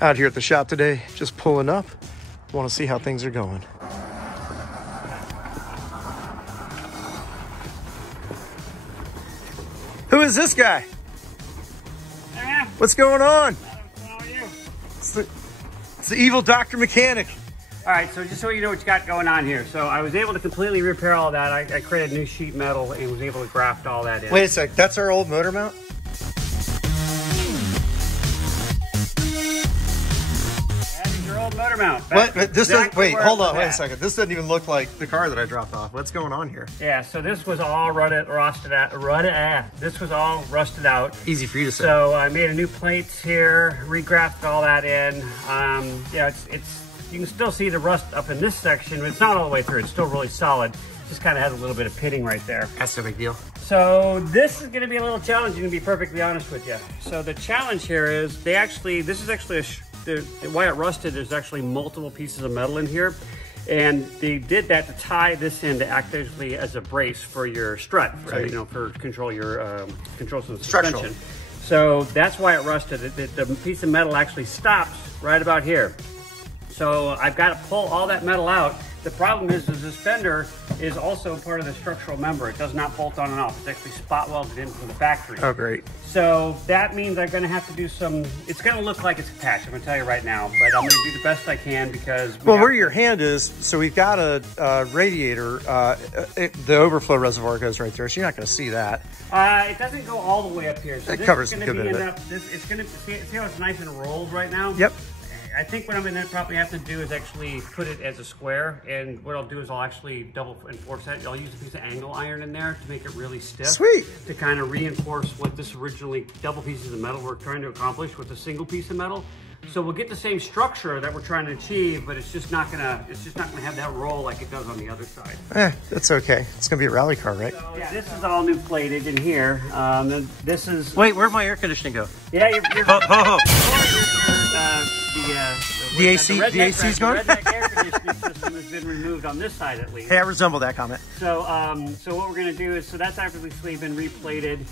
Out here at the shop today, just pulling up. Want to see how things are going. Who is this guy? What's going on? How are you? It's the evil Dr. Mechanic. All right, so just so you know what you got going on here. So I was able to completely repair all that. I created new sheet metal and was able to graft all that in. Wait a sec, that's our old motor mount? That is your old motor mount. What? This doesn't, exactly wait, hold on, wait a second. This doesn't even look like the car that I dropped off. What's going on here? Yeah, so this was all rusted out. This was all rusted out. Easy for you to say. So I made a new plate here, regrafted all that in. Yeah, it's you can still see the rust up in this section, but it's not all the way through. It's still really solid. Just kind of has a little bit of pitting right there. That's no big deal. So this is going to be a little challenging, to be perfectly honest with you. So the challenge here is this is actually why it rusted. There's actually multiple pieces of metal in here, and they did that to tie this in to act actually as a brace for your strut, right? For control your control some suspension. So that's why it rusted. The piece of metal actually stops right about here. So I've got to pull all that metal out. The problem is the suspender is also part of the structural member. It does not bolt on and off. It's actually spot welded in from the factory. Oh, great. So that means I'm going to have to do some, it's going to look like it's attached, I'm going to tell you right now, but I'm going to do the best I can because... Well, where your hand is, so we've got a radiator, the overflow reservoir goes right there, so you're not going to see that. It doesn't go all the way up here. So it covers a good bit of it. It's going to, see how it's nice and rolled right now? Yep. I think what I'm going to probably have to do is actually put it as a square, and what I'll do is I'll actually double enforce that. I'll use a piece of angle iron in there to make it really stiff. Sweet. To kind of reinforce what this originally double pieces of metal we're trying to accomplish with a single piece of metal. So we'll get the same structure that we're trying to achieve, but it's just not gonna have that roll like it does on the other side. That's okay. It's gonna be a rally car, right? So, yeah, this is all new plated in here. This is. Wait, where'd my air conditioning go? Yeah, the AC's gone? The redneck air conditioning system has been removed on this side at least. Hey, I resemble that comment. So, so what we're going to do is, so that's obviously been replated.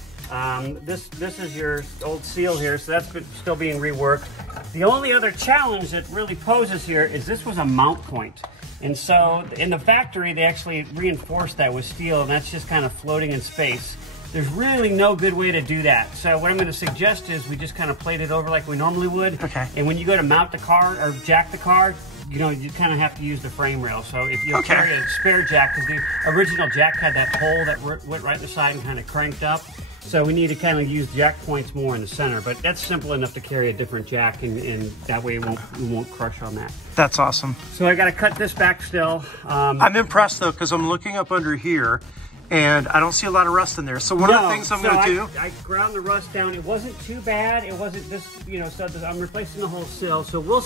This is your old seal here, so that's still being reworked. The only other challenge that really poses here is this was a mount point. And so in the factory, they actually reinforced that with steel, and that's just kind of floating in space. There's really no good way to do that. So what I'm going to suggest is we just kind of plate it over like we normally would. Okay. And when you go to mount the car or jack the car, you kind of have to use the frame rail. So if you carry a spare jack, because the original jack had that hole that went right in the side and kind of cranked up. So we need to kind of use jack points more in the center, but that's simple enough to carry a different jack, and that way it won't crush on that. That's awesome. So I got to cut this back still. I'm impressed though, because I'm looking up under here, and I don't see a lot of rust in there. So one of the things I'm going to do... I ground the rust down. It wasn't too bad. It wasn't just, so I'm replacing the whole sill. So we'll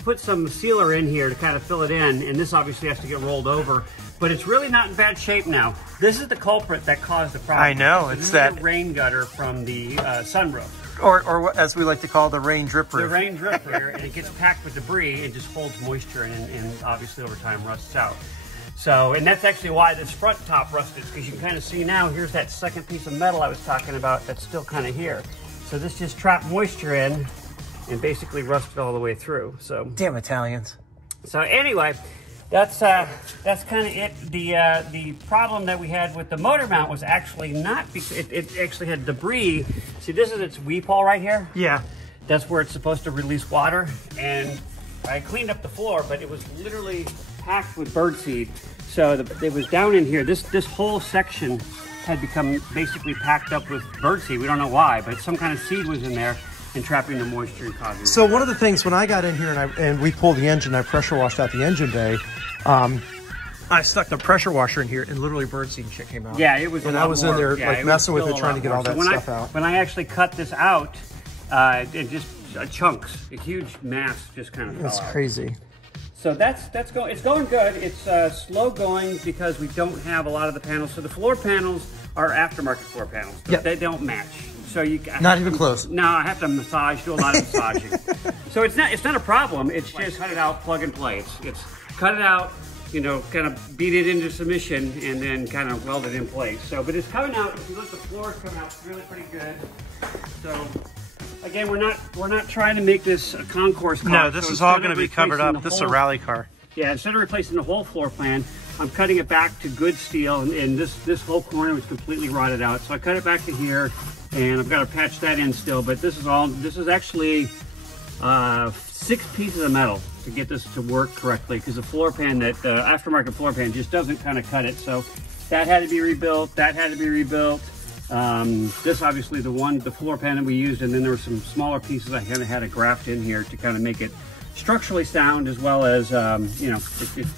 put some sealer in here to kind of fill it in, and this obviously has to get rolled over. But it's really not in bad shape now. This is the culprit that caused the problem. I know. So it's that rain gutter from the sunroof. Or as we like to call the rain drip roof. The rain drip roof, and it gets packed with debris and just holds moisture and obviously over time rusts out. So, and that's actually why this front top rusted, because you can kind of see now, here's that second piece of metal I was talking about that's still kind of here. So this just trapped moisture in and basically rusted all the way through. So damn Italians. So anyway, that's kind of it. The problem that we had with the motor mount was actually not because it actually had debris. See, this is its weep hole right here. Yeah. That's where it's supposed to release water, and I cleaned up the floor, but it was literally packed with birdseed. So it was down in here. This whole section had become basically packed up with birdseed. We don't know why, but some kind of seed was in there and trapping the moisture and causing. So one of the things when I got in here and we pulled the engine, I pressure washed out the engine bay. I stuck the pressure washer in here, and literally birdseed shit came out. Yeah, it was. And I was in there like messing with it, trying to get all that stuff out. When I actually cut this out, it just chunks, a huge mass just kind of fell out. That's crazy. So it's going good. It's slow going because we don't have a lot of the panels. So the floor panels are aftermarket floor panels. Yep. They don't match. So not even close. No, I have to do a lot of massaging. So it's not a problem. It's just cut it out, plug and play. It's cut it out, kind of beat it into submission, and then kind of weld it in place. So, but it's coming out. If you look, the floor is coming out really pretty good. So again, we're not trying to make this a concourse car. No, this is all going to be covered up. This is a rally car. Yeah, instead of replacing the whole floor plan, I'm cutting it back to good steel, and this whole corner was completely rotted out. So I cut it back to here, and I've got to patch that in still. But this is actually 6 pieces of metal to get this to work correctly, because the floor pan, that aftermarket floor pan, just doesn't kind of cut it. So that had to be rebuilt. That had to be rebuilt. This obviously the floor pan that we used, and then there were some smaller pieces I kind of had to graft in here to kind of make it structurally sound, as well as you know,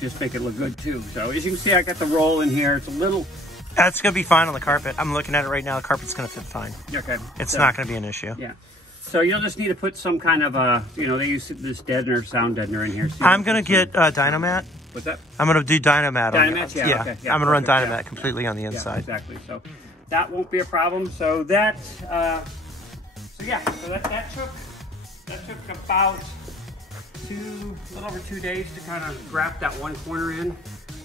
just make it look good too. So as you can see, I got the roll in here. It's a little. That's gonna be fine on the carpet. I'm looking at it right now. The carpet's gonna fit fine. Okay. It's not gonna be an issue. Yeah. So you'll just need to put some kind of you know, they use this deadener, sound deadener in here. So I'm gonna get Dynamat. What's that? I'm gonna do Dynamat. Dynamat, yeah. Okay, yeah. I'm gonna run Perfect, Dynamat completely on the inside. Yeah, exactly. So that won't be a problem. So that, so yeah. So that took about a little over 2 days to kind of graft that one corner in.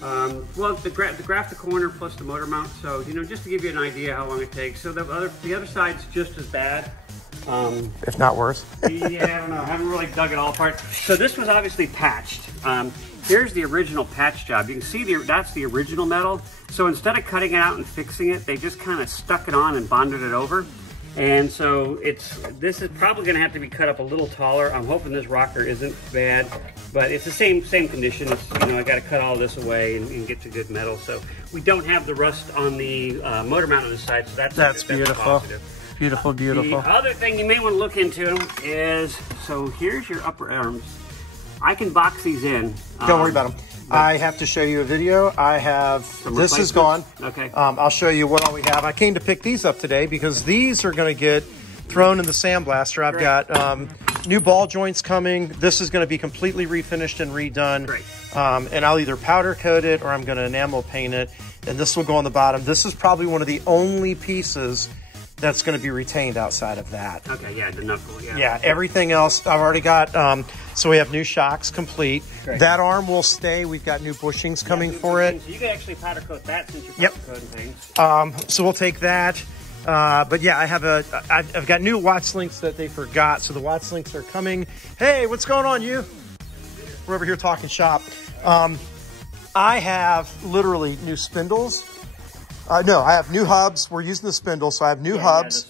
Well, the graft the corner plus the motor mount. So, you know, just to give you an idea how long it takes. So the other side's just as bad. If not worse. Yeah, I don't know. I haven't really dug it all apart. So this was obviously patched. Here's the original patch job. You can see that's the original metal. So instead of cutting it out and fixing it, they just kind of stuck it on and bonded it over. And so this is probably going to have to be cut up a little taller. I'm hoping this rocker isn't bad, but it's the same condition. It's, you know, I got to cut all this away and get to good metal. So we don't have the rust on the motor mount on the side. So that's beautiful. Positive. Beautiful, beautiful. The other thing you may want to look into is, so here's your upper arms. I can box these in. Don't worry about them. I have to show you a video. I have, this is gone. Okay. I'll show you what all we have. I came to pick these up today because these are going to get thrown in the sandblaster. I've got new ball joints coming. This is going to be completely refinished and redone. Great. And I'll either powder coat it or I'm going to enamel paint it. And this will go on the bottom. This is probably one of the only pieces that's going to be retained outside of that. Okay, yeah, the knuckle, yeah. Yeah, everything else I've already got. So we have new shocks complete. Great. That arm will stay. We've got new bushings coming for it. So you can actually powder coat that since you're powder coating things. So we'll take that. But yeah, I've got new Watts links that they forgot. So the Watts links are coming. Hey, what's going on, you? We're over here talking shop. I have literally new spindles. No, I have new hubs. We're using the spindle, so I have new hubs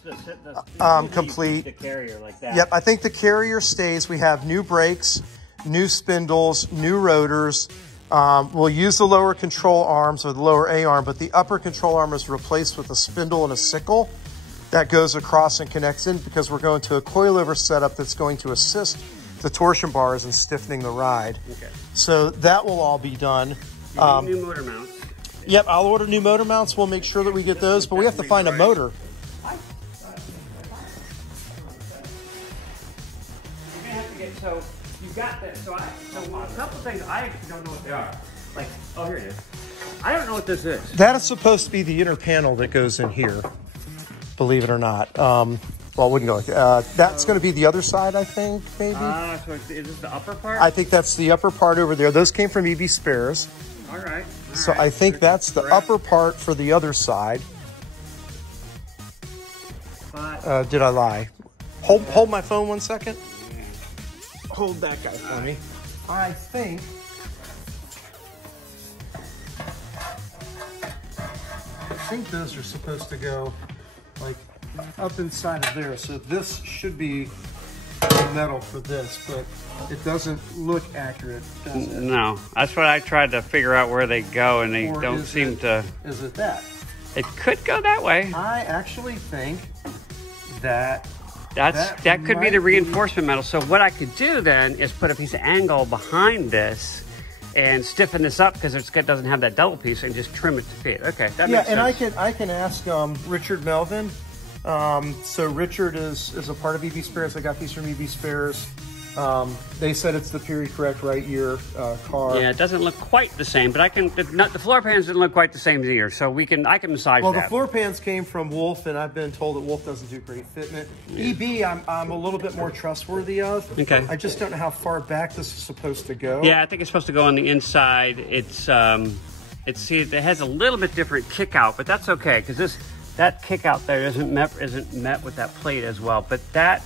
complete. The carrier like that. Yep, I think the carrier stays. We have new brakes, new spindles, new rotors. We'll use the lower control arms or the lower A arm, but the upper control arm is replaced with a spindle and a sickle that goes across and connects in, because we're going to a coilover setup that's going to assist the torsion bars in stiffening the ride. Okay. So that will all be done. You need new motor mounts. Yep, I'll order new motor mounts. We'll make sure that we get those, but we have to find a motor. You're gonna have to get, so you've got that. So a couple things I actually don't know what they are. Like, oh, here it is. I don't know what this is. That is supposed to be the inner panel that goes in here, believe it or not. Well, it wouldn't go like that. That's going to be the other side, I think, maybe. So is this the upper part? I think that's the upper part over there. Those came from EB Spares. All right. So I think that's the upper part for the other side. Did I lie? Hold my phone 1 second. Hold that guy for me. I think those are supposed to go like up inside of there. So this should be metal for this, but it doesn't look accurate, does it? No, that's what I tried to figure out where they go, and they don't seem to. Is it that? It could go that way. I actually think that that could be the reinforcement metal. So what I could do then is put a piece of angle behind this and stiffen this up, because it doesn't have that double piece, and just trim it to fit. Okay, that makes sense. Yeah, and I can ask Richard Melvin. So Richard is a part of EB Spares. I got these from EB Spares. They said it's the period correct right year car. Yeah, it doesn't look quite the same, but the floor pans didn't look quite the same either. So I can massage that. Well, the floor pans came from Wolf, and I've been told that Wolf doesn't do great fitment. Yeah. EB, I'm a little bit more trustworthy of. Okay. I just don't know how far back this is supposed to go. Yeah, I think it's supposed to go on the inside. It has a little bit different kick out, but that's okay, because that kick out there isn't met with that plate as well. But that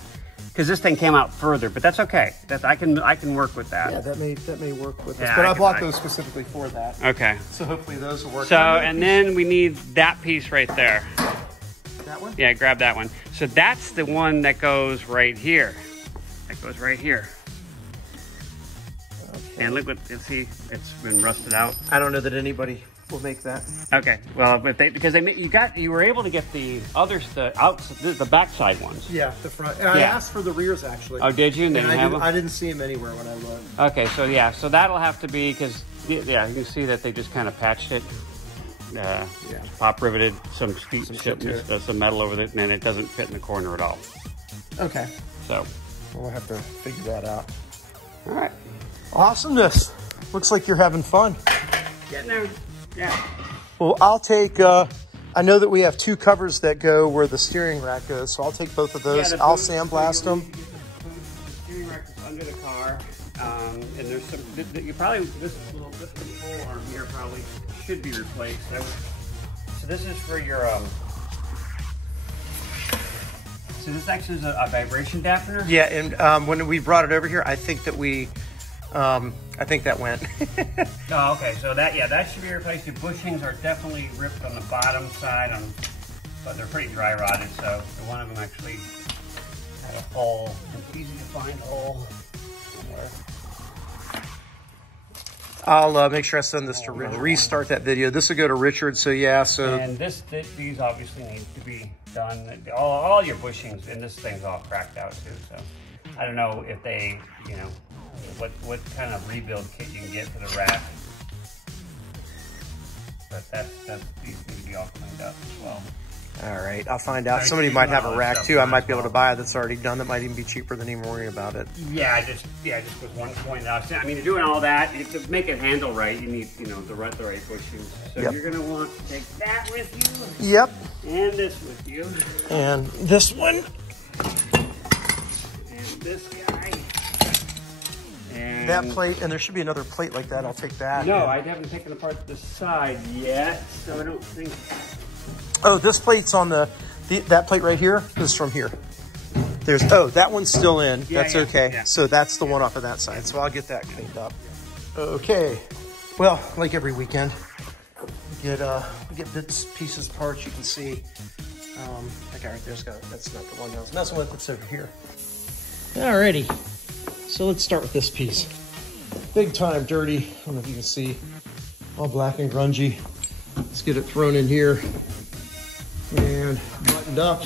because this thing came out further, but that's okay. I can work with that. Yeah, that may work with this. Yeah, But I bought those specifically for that. Okay. So hopefully those will work. So, and then we need that piece right there. That one? Yeah, grab that one. So that's the one that goes right here. That goes right here. Okay. And look what, see, it's been rusted out. I don't know that anybody will make that. Okay, well, but you were able to get the others, the backside ones. Yeah, the front. And I asked for the rears actually. Oh, did you? And they didn't have them? I didn't see them anywhere when I looked. Okay, so yeah, so that'll have to be, because, yeah, you can see that they just kind of patched it. Pop riveted some metal over it, and it doesn't fit in the corner at all. Okay. So we'll have to figure that out. All right. Awesomeness. Looks like you're having fun. Getting there. Yeah. Well, I'll take, I know that we have 2 covers that go where the steering rack goes, so I'll take both of those. Yeah, I'll sandblast them. The steering rack is under the car, and there's some, this control arm here probably should be replaced. So this is for your, so this actually is a vibration dampener? Yeah, and when we brought it over here, I think that I think that went. Oh, okay. So that should be replaced. The bushings are definitely ripped on the bottom side, but they're pretty dry rotted. So one of them actually had a hole, an easy to find hole somewhere. I'll make sure I send this to restart that video. This will go to Richard. So yeah. So and these obviously need to be done. All your bushings, and this thing's all cracked out too. So I don't know if they, what kind of rebuild kit you can get for the rack. But these need to be all cleaned up as well. All right, I'll find out. Somebody might have a rack too. I might be able to buy it that's already done. That might even be cheaper than even worrying about it. Yeah, I just was one point out. I mean, you're doing all that to make it handle right. You need, the right bushings. So you're gonna want to take that with you. Yep. And this with you. And this one. And this guy. And that plate, and there should be another plate like that. I'll take that. No, I haven't taken apart the side yet, so I don't think. Oh, this plate's on that plate right here is from here. That one's still in. Yeah, that's okay. Yeah. So that's the one off of that side. So I'll get that cleaned up. Okay. Well, like every weekend, we get bits, pieces, parts. You can see. Okay, right there's that's not the one I was messing with. It's over here. Alrighty. So let's start with this piece. Big time dirty. I don't know if you can see. All black and grungy. Let's get it thrown in here. And buttoned up.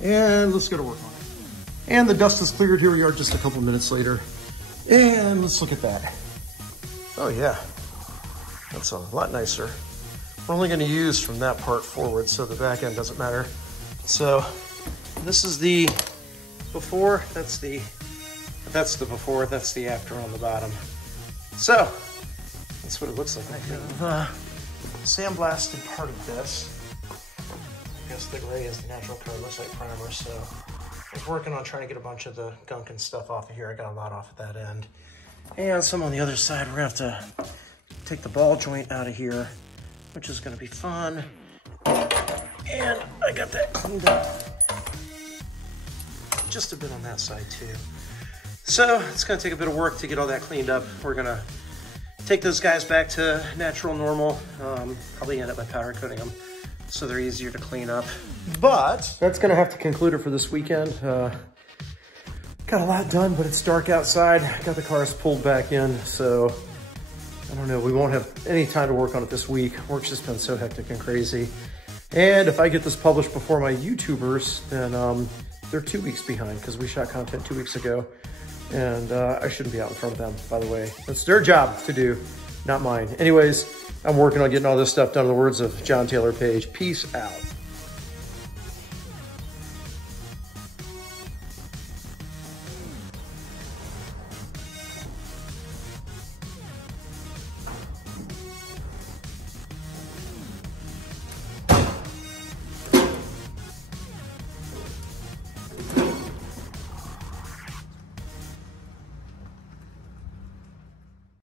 And let's go to work on it. And the dust is cleared. Here we are just a couple minutes later. And let's look at that. Oh yeah, that's a lot nicer. We're only going to use from that part forward, so the back end doesn't matter. So this is the before, that's the before, that's the after on the bottom. So that's what it looks like. I have sandblasted part of this. I guess the gray is the natural color, looks like primer. So I was working on trying to get a bunch of the gunk and stuff off of here. I got a lot off of that end. And some on the other side. We're gonna have to take the ball joint out of here, which is gonna be fun. And I got that cleaned up. Just a bit on that side too. So it's gonna take a bit of work to get all that cleaned up. We're gonna take those guys back to natural, normal. Probably end up by powder coating them so they're easier to clean up. But that's gonna have to conclude it for this weekend. Got a lot done, but it's dark outside. Got the cars pulled back in, so I don't know, we won't have any time to work on it this week. Work's just been so hectic and crazy. And if I get this published before my YouTubers, then they're 2 weeks behind because we shot content 2 weeks ago. And I shouldn't be out in front of them, by the way. That's their job to do, not mine. Anyways, I'm working on getting all this stuff done in the words of John Taylor Page. Peace out.